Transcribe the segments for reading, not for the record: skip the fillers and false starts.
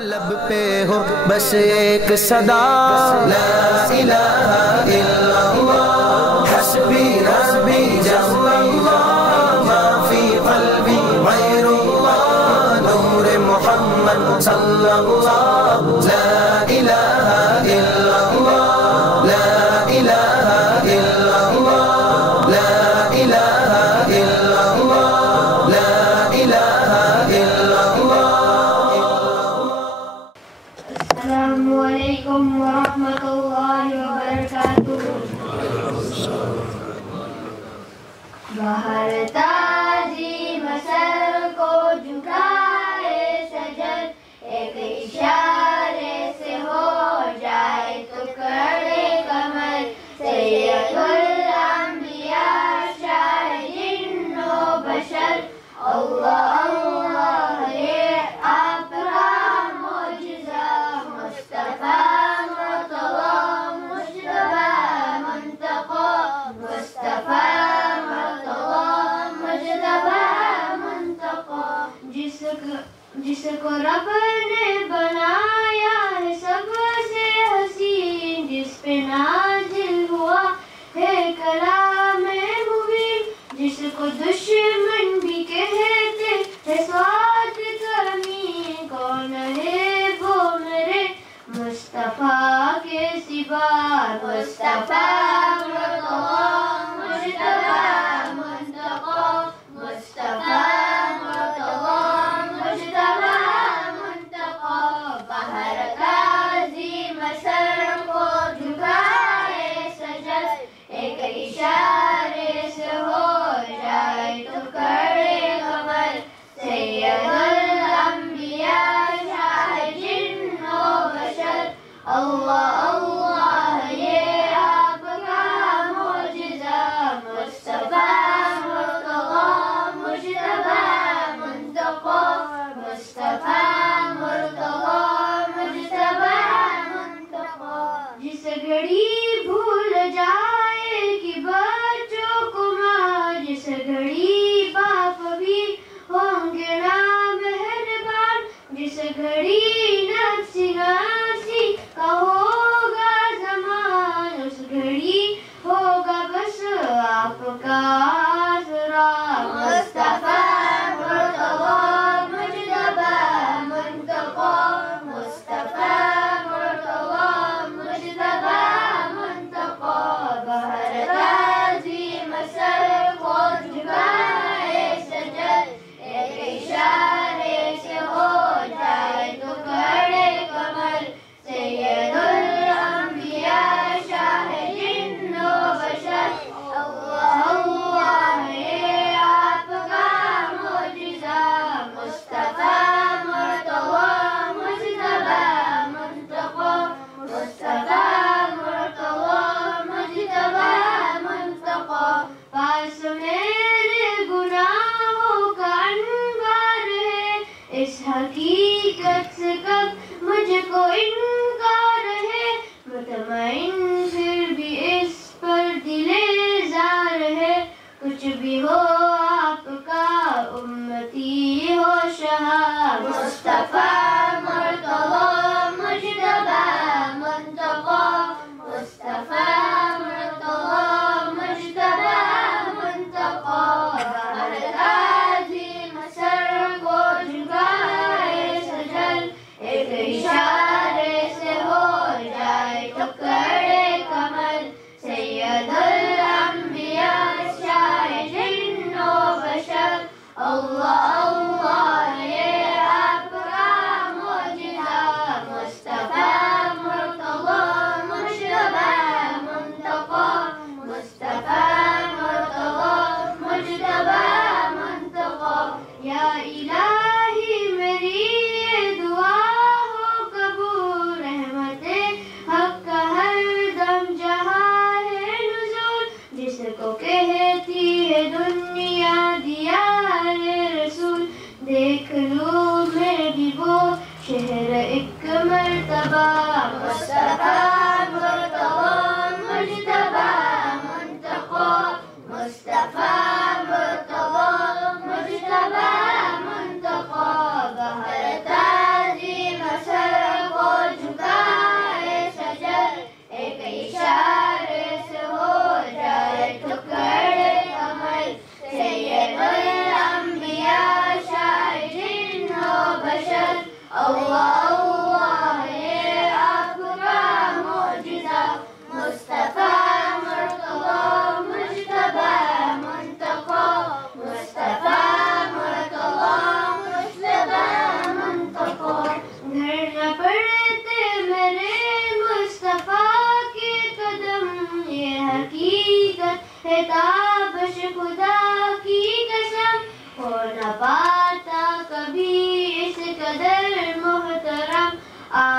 لب پہ ہو بس ایک صدا لا الہ الا اللہ حسبی ربی جل اللہ ما فی قلبی غیر اللہ نور محمد صلی اللہ لا الہ الا اللہ لا الہ الا اللہ لا الہ الا اللہ لا الہ الا اللہ. السلام علیکم ورحمۃ اللہ وبرکاتہ. باہر تازی مسل کو جھکائے سجد ایک اشارے سے ہو جائے تو کرے کمر سید الانبیاء شاہ جن و بشر. اللہ اللہ یہ آپ کا معجزہ مصطفیٰ مرتضیٰ مجتبیٰ منتقیٰ مصطفیٰ مرتضیٰ مجتبیٰ منتقیٰ. جس کو رب نے بنایا ہے سب سے حسین جس پہ نازل ہوا ہے کلام مبین جس کو دشمن بھی کہتے ہیں سواد کمی کون ہے وہ میرے مصطفیٰ کے سوا. مصطفیٰ مرتضیٰ مجتبیٰ منتقیٰ مصطفیٰ مرتضیٰ مجتبیٰ منتقیٰ. باہر تعظیم سر کو جھکائے سجد ایک اشارے سے ہو جائے تو کرے کمر سید الانبیاء شاہ جن و بشر. اللہ اللہ یہ آپ کا معجزہ مصطفیٰ مرتضیٰ مجتبیٰ منتقیٰ مصطفیٰ مرتضیٰ مجتبیٰ منتقیٰ. جس گھڑی بھول جائے کہ بچوں کو ماں جس گھڑی باپ بھی ہوں گے نا مہربان جس گھڑی نفسی نفسی کا ہوگا زمان اس گھڑی ہوگا بس آپ کا آسرا. مصطفیٰ مرتضیٰ مجتبیٰ منتقیٰ مصطفیٰ مرتضیٰ مجتبیٰ منتقیٰ. باہر تعظیم سر کو جھکائے سجد ایک اشارے سے ہو جائے تو کرے کمر سید الانبیاء شاہ جن و بشر. اللہ اللہ یہ آپ کا معجزہ مصطفیٰ مرتضیٰ مجتبیٰ منتقیٰ مصطفیٰ مرتضیٰ مجتبیٰ منتقیٰ. پاس میرے گناہوں کا انوار ہے اس حقیقت سے کب مجھ کو انکار ہے مطمئن پھر بھی اس پر دل زار ہے کچھ بھی ہو آپ کا امتی ہو شہاب. مصطفیٰ مرتضیٰ مجتبیٰ منتقیٰ مصطفیٰ مرتضیٰ مجتبیٰ منتقیٰ. باہر تعظیم سر کو جھکائے سجد ایک اشارے سے ہو جائے تو کرے کمر سید الانبیاء شاہ جن و بشر. اللہ اللہ یہ آپ کا معجزہ مصطفیٰ مرتضیٰ مجتبیٰ منتقیٰ مصطفیٰ مرتضیٰ مجتبیٰ منتقیٰ. یا الہی میری یہ دعا ہو قبول رحمت حق کا ہر دم جہاں ہے نزول جس کو کہتی ہے دنیا دیار رسول. دیکھ لوں میں بھی وہ شہر ایک مرتبہ مصطفیٰ مرتضیٰ مجتبیٰ منتقیٰ مصطفیٰ مرتضیٰ مجتبیٰ منتقیٰ. باہر تعظیم سر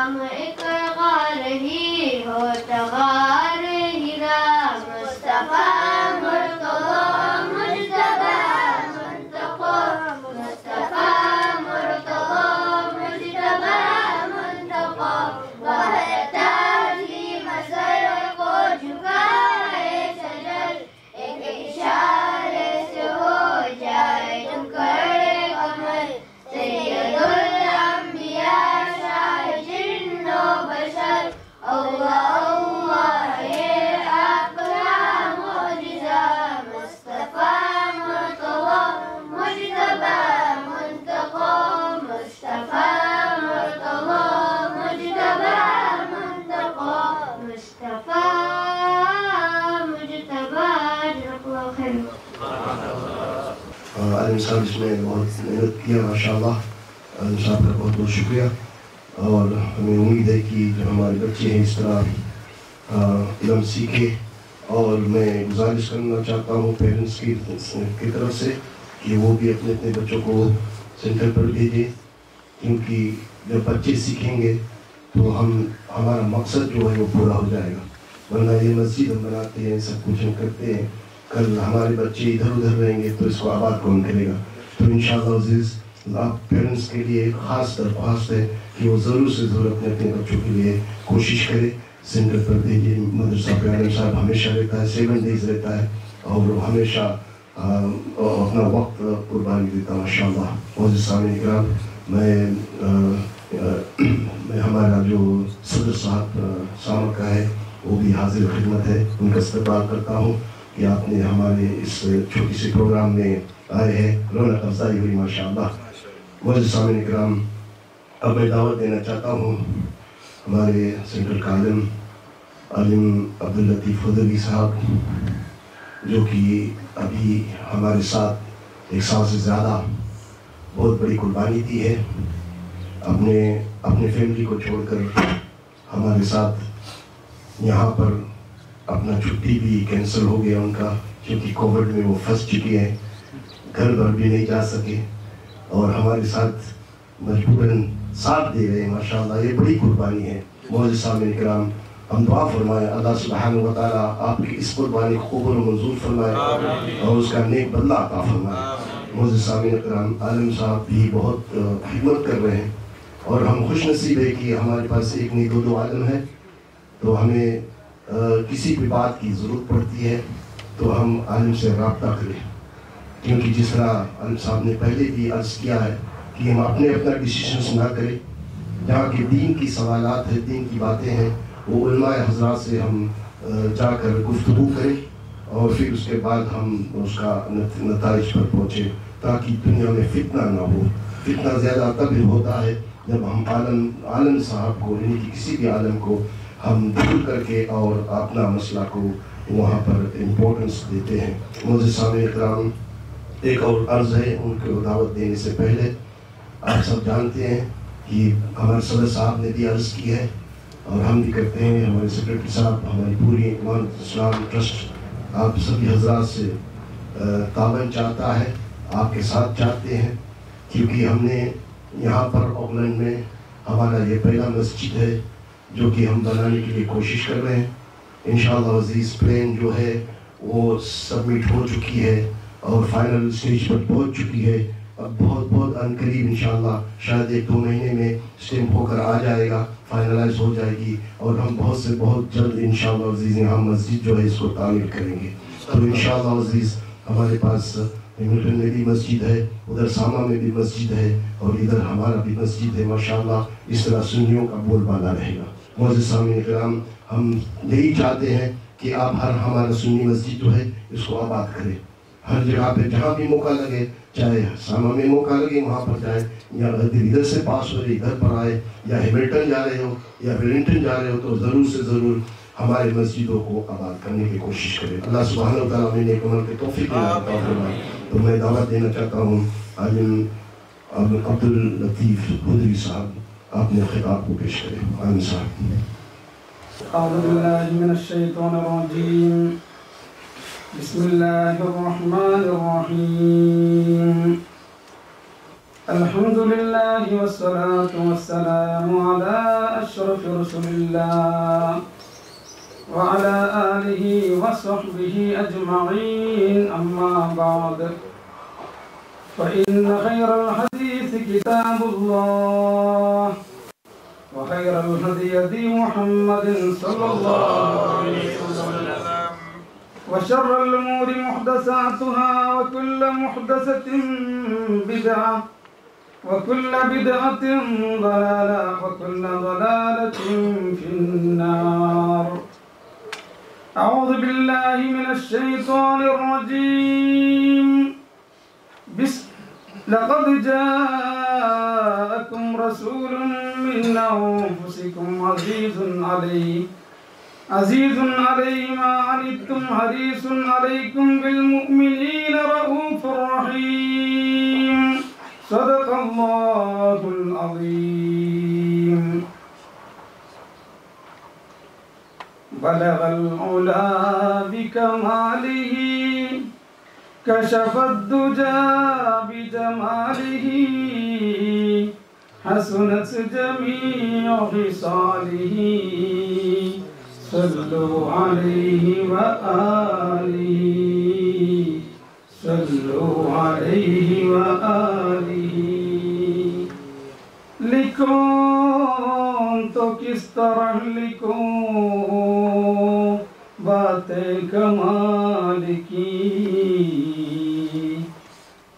ہم ایک غار ہی ہوتا غار ہیرا مصطفیٰ مرتضیٰ مجتبی منتقی مصطفیٰ مرتضیٰ مجتبی منتقی وہ ہے تعظیم سر کو جھکائے سجل ایک اشارے سے ہو جائے ٹکڑے کمر سید الانبیاء شاہ جن و بشر اللہ اللہ یہ آپ کا معجزہ مصطفیٰ مرتضیٰ مجتبی منتقی مصطفیٰ مرتضیٰ مجتبی منتقی مصطفیٰ مجتبی جزاک اللہ خیر. عالم صاحب اس میں بہت محنت کیا ماشاء اللہ. عالم صاحب کا بہت بہت شکریہ. اور ہمیں امید ہے کہ جو ہمارے بچے ہیں اس طرح علم سیکھے. اور میں گزارش کرنا چاہتا ہوں پیرنٹس کی طرف سے کہ وہ بھی اپنے اپنے بچوں کو سینٹر پر بھیجیں، کیونکہ جب بچے سیکھیں گے تو ہمارا مقصد جو ہے وہ پورا ہو جائے گا. ورنہ یہ مسجد ہم بناتے ہیں، سب کچھ ہم کرتے ہیں، کل ہمارے بچے ادھر ادھر رہیں گے تو اس کو آباد کون کرے گا. تو انشاءاللہ عزیز آپ پیرنٹس کے لیے ایک خاص درخواست ہے کہ وہ ضرور سے ضرور اپنے اپنے بچوں کے لیے کوشش کرے، سینٹر پر بھیجیے. مدرسہ پہ عالم صاحب ہمیشہ رہتا ہے، 7 days رہتا ہے اور وہ ہمیشہ اپنا وقت قربانی دیتا ہے ماشاء اللہ. معزز سامعین کرام، میں ہمارا جو صدر صاحب سامع کا ہے وہ بھی حاضر خدمت ہے، ان کا استقبال کرتا ہوں کہ آپ نے ہمارے اس چھوٹی سی پروگرام میں آئے ہیں. رونق افزائی ہوئی ماشاء اللہ. معزز سامعین کرام، اب میں دعوت دینا چاہتا ہوں ہمارے سینٹر کا عالم عبداللطیف حدوی صاحب، جو کہ ابھی ہمارے ساتھ 1 سال سے زیادہ بہت بڑی قربانی دی ہے. اپنے فیملی کو چھوڑ کر ہمارے ساتھ یہاں پر اپنا چھٹی بھی کینسل ہو گیا ان کا، کیونکہ کووڈ میں وہ پھنس چکے ہیں، گھر بھر بھی نہیں جا سکے اور ہمارے ساتھ مجبوراً ساتھ دے رہے ہیں ماشاء اللہ. یہ بڑی قربانی ہے. معزز سامعین کرام، ہم دعا فرمائیں اللہ سبحانہ و تعالیٰ آپ کی اس قربانی کو قبول و منظور فرمائے اور اس کا نیک بدلہ عطا فرمائے. معزز سامعین کرام، عالم صاحب بھی بہت خدمت کر رہے ہیں اور ہم خوش نصیب ہے کہ ہمارے پاس ایک نہیں 2 عالم ہے. تو ہمیں کسی بھی بات کی ضرورت پڑتی ہے تو ہم عالم سے رابطہ کریں، کیونکہ جس طرح عالم صاحب نے پہلے بھی عرض کیا ہے کہ ہم اپنا ڈیسیشنز نہ کریں. جہاں کہ دین کی سوالات ہیں، دین کی باتیں ہیں، وہ علماء حضرات سے ہم جا کر گفتگو کریں اور پھر اس کے بعد ہم اس کا نتائج پر پہنچیں، تاکہ دنیا میں فتنہ نہ ہو. فتنہ زیادہ تب ہوتا ہے جب ہم عالم صاحب کو، یعنی کہ کسی بھی عالم کو ہم دور کر کے اور اپنا مسئلہ کو وہاں پر امپورٹنس دیتے ہیں. معزز سامعین کرام، ایک اور عرض ہے ان کو دعوت دینے سے پہلے. آپ سب جانتے ہیں کہ ہمارے صدر صاحب نے بھی عرض کی ہے اور ہم بھی کرتے ہیں، ہمارے سیکرٹری صاحب، ہماری پوری امانت اسلام ٹرسٹ آپ سبھی حضرات سے تعاون چاہتا ہے، آپ کے ساتھ چاہتے ہیں، کیونکہ ہم نے یہاں پر آکلینڈ میں ہمارا یہ پہلا مسجد ہے جو کہ ہم بنانے کے لیے کوشش کر رہے ہیں. انشاءاللہ عزیز پلان جو ہے وہ سبمٹ ہو چکی ہے اور فائنل اسٹیج پر پہنچ چکی ہے. اب بہت عنقریب انشاءاللہ شاید 1-2 مہینے میں اسٹیمپ ہو کر آ جائے گا، فائنلائز ہو جائے گی اور ہم بہت جلد انشاءاللہ عزیز یہاں مسجد جو ہے اس کو تعمیر کریں گے. تو انشاءاللہ عزیز ہمارے پاس ہیملٹن میں بھی مسجد ہے، ادھر ساما میں بھی مسجد ہے اور ادھر ہمارا بھی مسجد ہے ماشاءاللہ. اس طرح سنیوں کا بول بالا رہے گا. معزز سامعین کرام، ہم یہی چاہتے ہیں کہ آپ ہمارا سنی مسجد جو ہے اس کو آباد کریں. ہر جگہ پہ جہاں بھی موقع لگے، چاہے ساما میں موقع لگے وہاں پر جائے، یا ادھر سے پاس ہو رہے ادھر پر آئے، یا ہیملٹن جا رہے ہو یا ویلنگٹن جا رہے ہو تو ضرور سے ضرور ہمارے مسجدوں کو آباد کرنے کی کوشش کریں. اللہ سبحانہ و تعالیٰ ہمیں نیک عمل کی توفیق عطا فرمائے. تو میں دعوت دینا چاہتا ہوں عالم عبداللطیف حدوی صاحب، آپ نے خطاب کو پیش کریں. عالم صاحب. اعوذ باللہ من الشیطان الرجیم، بسم اللہ الرحمن الرحیم. الحمد للہ والصلاة والسلام علی أشرف رسل الله وعلى آله وصحبه أجمعين، أما بعد، فإن خير الحديث كتاب الله وخير الهدي هدي محمد صلى الله عليه وسلم وشر الأمور محدثاتها وكل محدثة بدعة وكل بدعة ضلالة وكل ضلالة في النار. أعوذ بالله من الشيطان الرجيم. لقد جاءكم رسول من أنفسكم عزيز عليه ما عنتم حريص عليكم بالمؤمنين رؤوف رحيم. صدق الله العظيم. بلغ العلا بكماله كشف الدجى بجماله حسنت جميع خصاله صلوا عليه وآله صلوا عليه وآله. لکھوں تو کس طرح لکھوں باتیں کمال کی،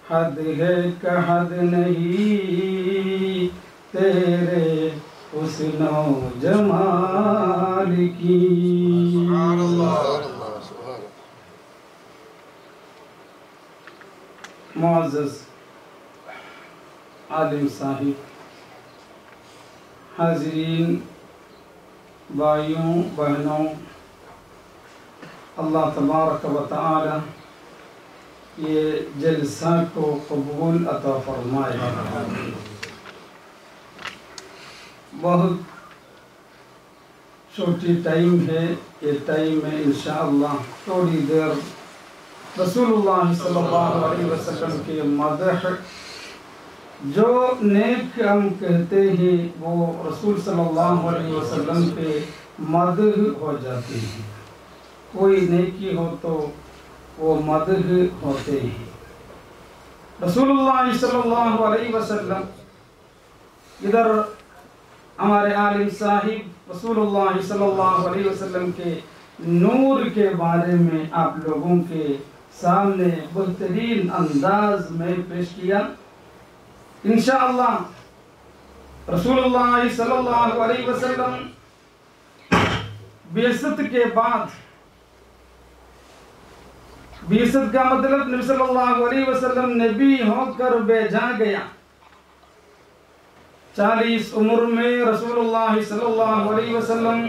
حد ہے کہ حد نہیں تیرے حسن و جمال کی. معزز عالم صاحب، حاضرین، بھائیوں بہنوں، اللہ تبارک و تعالی یہ جلسہ کو قبول عطا فرمائے. بہت چھوٹی ٹائم ہے، یہ ٹائم میں انشاءاللہ تھوڑی دیر رسول اللہ صلی اللہ علیہ وسلم کے مدح، جو نیک ہم کہتے ہیں وہ رسول صلی اللہ علیہ وسلم کے مدح ہو جاتے ہیں. کوئی نیکی ہو تو وہ مدح ہوتے ہیں. رسول اللہ صلی اللہ علیہ وسلم، ادھر ہمارے عالم صاحب رسول اللہ صلی اللہ علیہ وسلم کے نور کے بارے میں آپ لوگوں کے سامنے بہترین انداز میں پیش کیا. انشاءاللہ رسول اللہ صلی اللہ علیہ وسلم بعثت کے بعد، بعثت کا مطلب نبی صلی اللہ علیہ وسلم نبی ہو کر بھیجا گیا. 40 عمر میں رسول اللہ صلی اللہ علیہ وسلم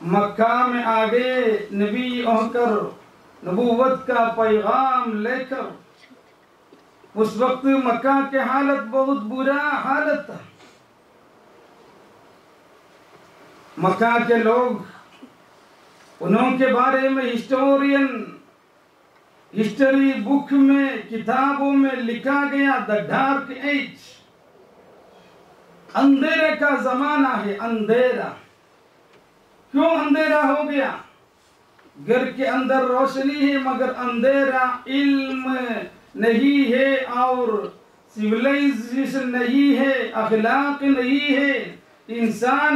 مکہ میں آگے نبی ہو کر نبوت کا پیغام لے کر. اس وقت مکہ کے حالت بہت برا حالت تھا. مکہ کے لوگ، انہوں کے بارے میں ہسٹری بک میں، کتابوں میں لکھا گیا the dark age، اندھیرے کا زمانہ ہے. اندھیرا کیوں اندھیرا ہو گیا؟ گھر کے اندر روشنی ہے مگر اندھیرا، علم نہیں ہے اور سیولائزیشن نہیں ہے، اخلاق نہیں ہے. انسان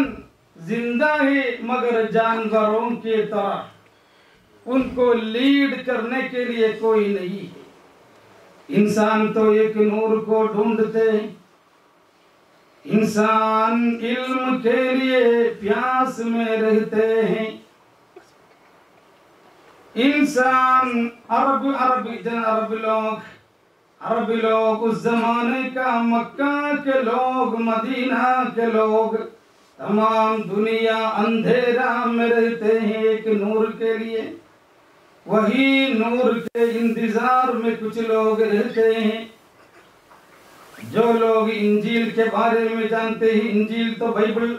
زندہ ہے مگر جانوروں کی طرح، ان کو لیڈ کرنے کے لیے کوئی نہیں ہے. انسان تو ایک نور کو ڈھونڈتے ہیں. انسان علم کے لیے پیاس میں رہتے ہیں. انسان عرب لوگ اس زمانے کا، مکہ کے لوگ، مدینہ کے لوگ، تمام دنیا اندھیرا میں رہتے ہیں ایک نور کے لیے. وہی نور کے انتظار میں کچھ لوگ رہتے ہیں. جو لوگ انجیل کے بارے میں جانتے ہیں، انجیل تو بائبل،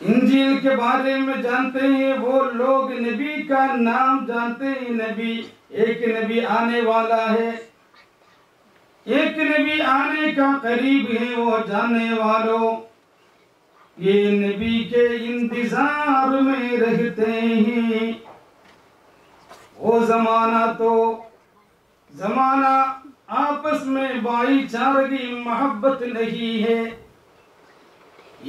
انجیل کے بارے میں جانتے ہیں، وہ لوگ نبی کا نام جانتے ہیں. نبی، ایک نبی آنے والا ہے، ایک نبی آنے کا قریب ہے. وہ جاننے والوں یہ نبی کے انتظار میں رہتے ہیں۔ وہ زمانہ آپس میں بھائی چارگی محبت نہیں ہے،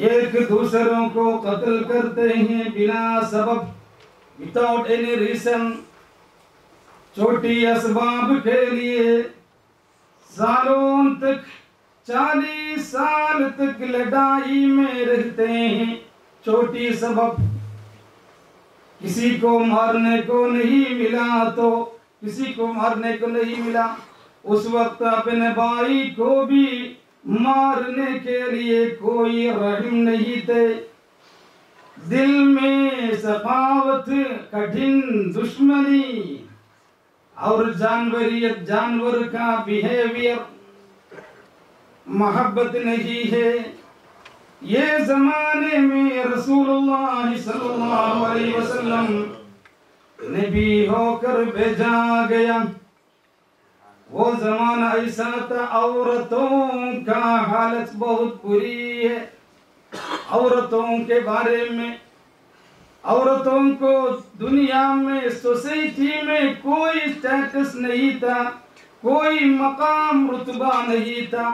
ایک دوسروں کو قتل کرتے ہیں بنا سبب، without any reason، چھوٹی اسباب کے لیے سالوں تک 40 سال تک لڑائی میں رہتے ہیں، چھوٹی سبب، کسی کو مارنے کو نہیں ملا تو کسی کو مارنے کو نہیں ملا، اس وقت اپنے بھائی کو بھی مارنے کے لیے کوئی رحم نہیں تھے، دل میں سخاوت، کٹھن دشمنی اور جانوریت، جانور کا بیہیویئر، محبت نہیں ہے۔ یہ زمانے میں رسول اللہ صلی اللہ علیہ وسلم نبی ہو کر بھیجا گیا، وہ زمانہ ایسا تھا، عورتوں کا حالت بہت بری ہے، عورتوں کے بارے میں، عورتوں کو دنیا میں سوسائٹی میں کوئی اسٹیٹس نہیں تھا، کوئی مقام رتبہ نہیں تھا۔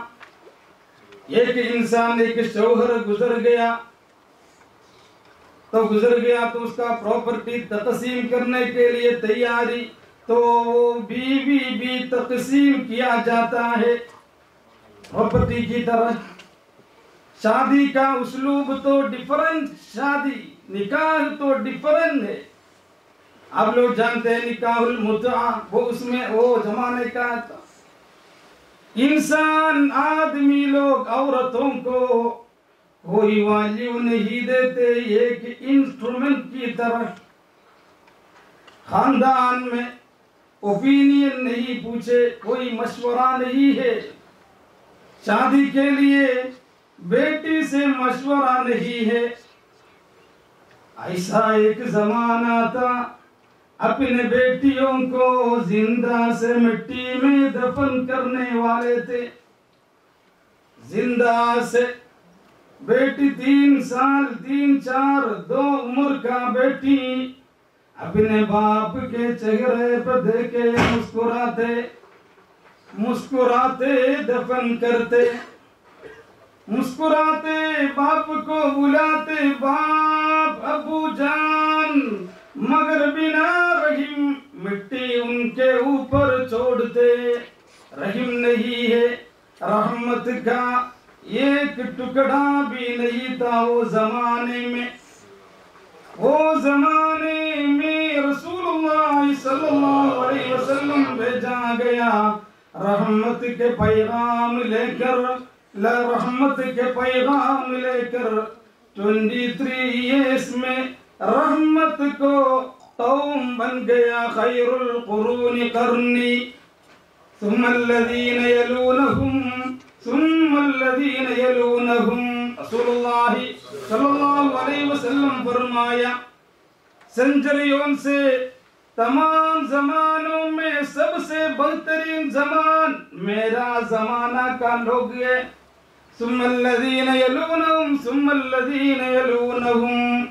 ایک انسان، ایک شوہر گزر گیا تو اس کا پراپرٹی تقسیم کرنے کے لیے تیاری، تو وہ بیوی بھی تقسیم کیا جاتا ہے پراپرٹی کی طرح۔ شادی کا اسلوب تو ڈیفرنٹ، شادی نکاح تو ڈیفرنٹ ہے۔ آپ لوگ جانتے ہیں نکاح المتعہ، وہ زمانے کا تھا۔ انسان، آدمی لوگ عورتوں کو کوئی ویلیو نہیں دیتے، ایک انسٹرومنٹ کی طرح۔ خاندان میں اوپینین نہیں پوچھے، کوئی مشورہ نہیں ہے، شادی کے لیے بیٹی سے مشورہ نہیں ہے۔ ایسا ایک زمانہ تھا، اپنے بیٹیوں کو زندہ سے مٹی میں دفن کرنے والے تھے، زندہ سے۔ بیٹی 3 سال 3 4 2 عمر کا بیٹی اپنے باپ کے چہرے پر دیکھے مسکراتے دفن کرتے، مسکراتے باپ کو بلاتے، باپ ابو جان، مگر بنا رحم مٹی ان کے اوپر چھوڑتے۔ رحم نہیں ہے، رحمت کا ایک ٹکڑا بھی نہیں تھا وہ زمانے میں۔ وہ زمانے میں رسول اللہ صلی اللہ علیہ وسلم بھیجا گیا رحمت کے پیغام لے کر، رحمت کے پیغام لے کر۔ 23 ایئرس میں رحمت کو قوم بن گیا، خیر القرون قرنی ثم الذین یلونہم ثم الذین یلونہم۔ رسول اللہ صلی اللہ علیہ وسلم فرمایا، سنچریوں سے تمام زمانوں میں سب سے بہترین زمان میرا زمانہ کا لوگ ہے۔ ثم الذین یلونہم ثم الذین یلونہم۔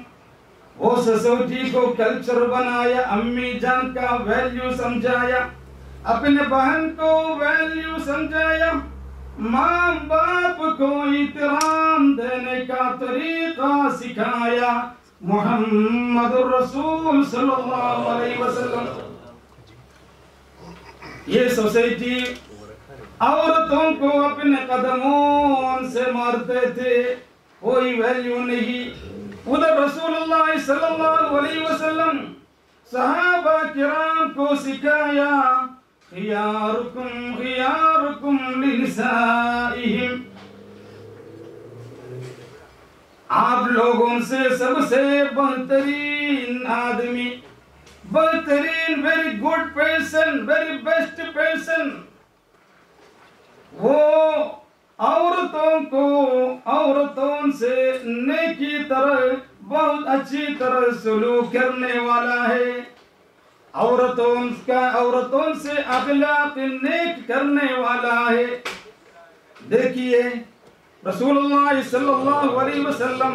وہ سوسائٹی کو کلچر بنایا، امی جان کا ویلیو سمجھایا، اپنے بہن کو ویلیو سمجھایا، ماں باپ کو احترام دینے کا طریقہ سکھایا۔ محمد الرسول صلی اللہ علیہ وسلم۔ یہ سوسائٹی عورتوں کو اپنے قدموں سے مارتے تھے، کوئی ویلیو نہیں۔ ادھر رسول اللہ صلی اللہ علیہ وسلم صحابہ کرام کو سکھایا، خیارکم خیارکم لنسائہم۔ آپ لوگوں سے سب سے بہترین آدمی، بہترین، very good person, very best person, وہ عورتوں سے نیکی طرح بہت اچھی طرح سلوک کرنے والا ہے، عورتوں سے اخلاق نیک کرنے والا ہے۔ دیکھیے رسول اللہ صلی اللہ علیہ وسلم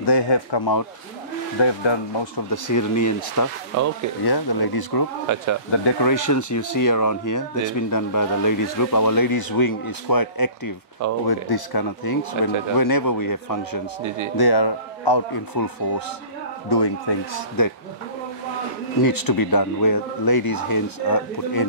they have come out, they've done most of the sirni and stuff. Okay. Yeah, the ladies group. Acha. The decorations you see around here, that's been done by the ladies group. Our ladies wing is quite active with these kind of things. Whenever we have functions, they are out in full force doing things that needs to be done, where ladies' hands are put in.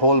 hall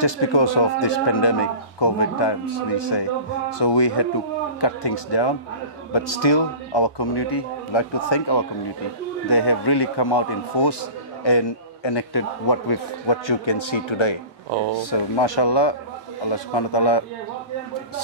Just because of this pandemic, COVID times, we say. So we had to cut things down. But still, our community, I'd like to thank our community. They have really come out in force and enacted what you can see today. So, mashallah, Allah subhanahu wa ta'ala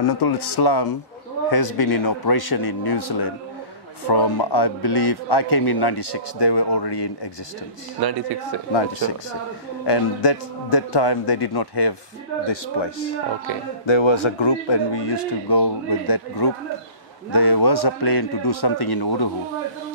Manatul Islam has been in operation in New Zealand from, I believe, I came in 96, they were already in existence. 96. And that time they did not have this place. Okay. There was a group and we used to go with that group. There was a plan to do something in Uruhu.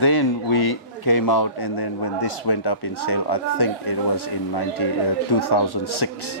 Then we came out, and then when this went up in sale, I think it was in 2006.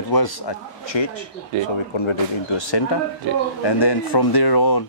It was a church, so we converted it into a center. And then from there on,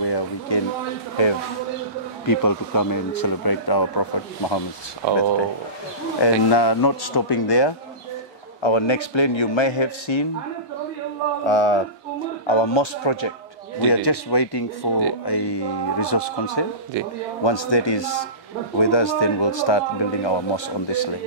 where we can have people to come and celebrate our Prophet Muhammad's birthday. And not stopping there. Our next plan, you may have seen our mosque project. We are just waiting for a resource consent. Once that is with us, then we'll start building our mosque on this land.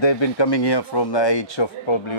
They've been coming here from the age of probably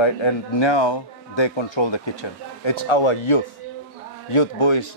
Right, and now they control the kitchen. It's our youth boys.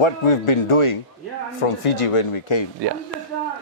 what we've been doing from Fiji when we came,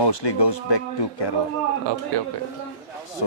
mostly goes back to Kerala. Okay. So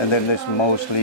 and then there's mostly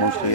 mostly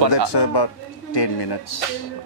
So that's about 10 minutes.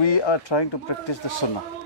we are trying to practice the sunnah.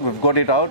we've got it out,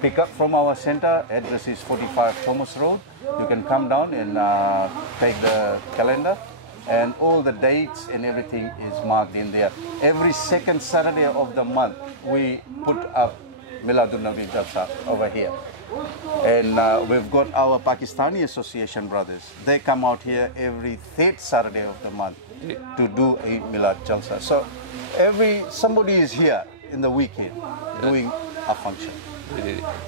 pick up from our center, address is 45 Thomas Road, you can come down and take the calendar, and all the dates and everything is marked in there. Every second Saturday of the month we put up Miladun Nabi Jalsa over here. And we've got our Pakistani Association brothers, they come out here every 3rd Saturday of the month to do a Milad Jalsa. So somebody is here in the weekend doing a function.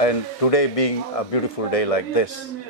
and today being a beautiful day like this.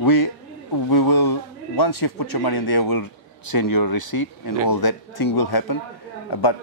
we will, once you've put your money in there, we'll send you a receipt and all that thing will happen. But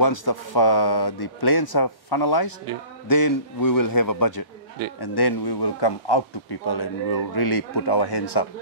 once the plans are finalized, then we will have a budget. And then we will come out to people and we will really put our hands up.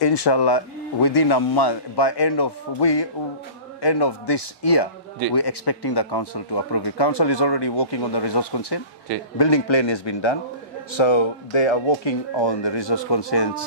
Inshallah, within a month, by end of this year, we're expecting the council to approve it. Council is already working on the resource consent. Building plan has been done, so they are working on the resource consents.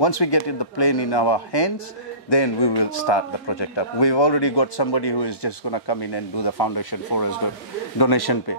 Once we get the plan in our hands, then we will start the project up. We've already got somebody who is just going to come in and do the foundation for us, donation pay.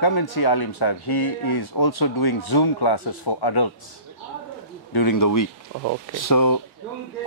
come and see Alim Sahib. He is also doing Zoom classes for adults during the week. Okay. So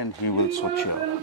and he will sort you out.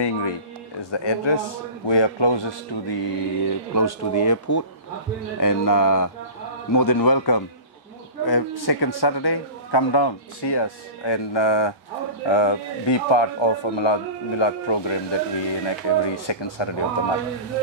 Mingri is the address. We are close to the airport and more than welcome. Second Saturday, come down, see us, and be part of a Milad program that we enact every second Saturday of the month.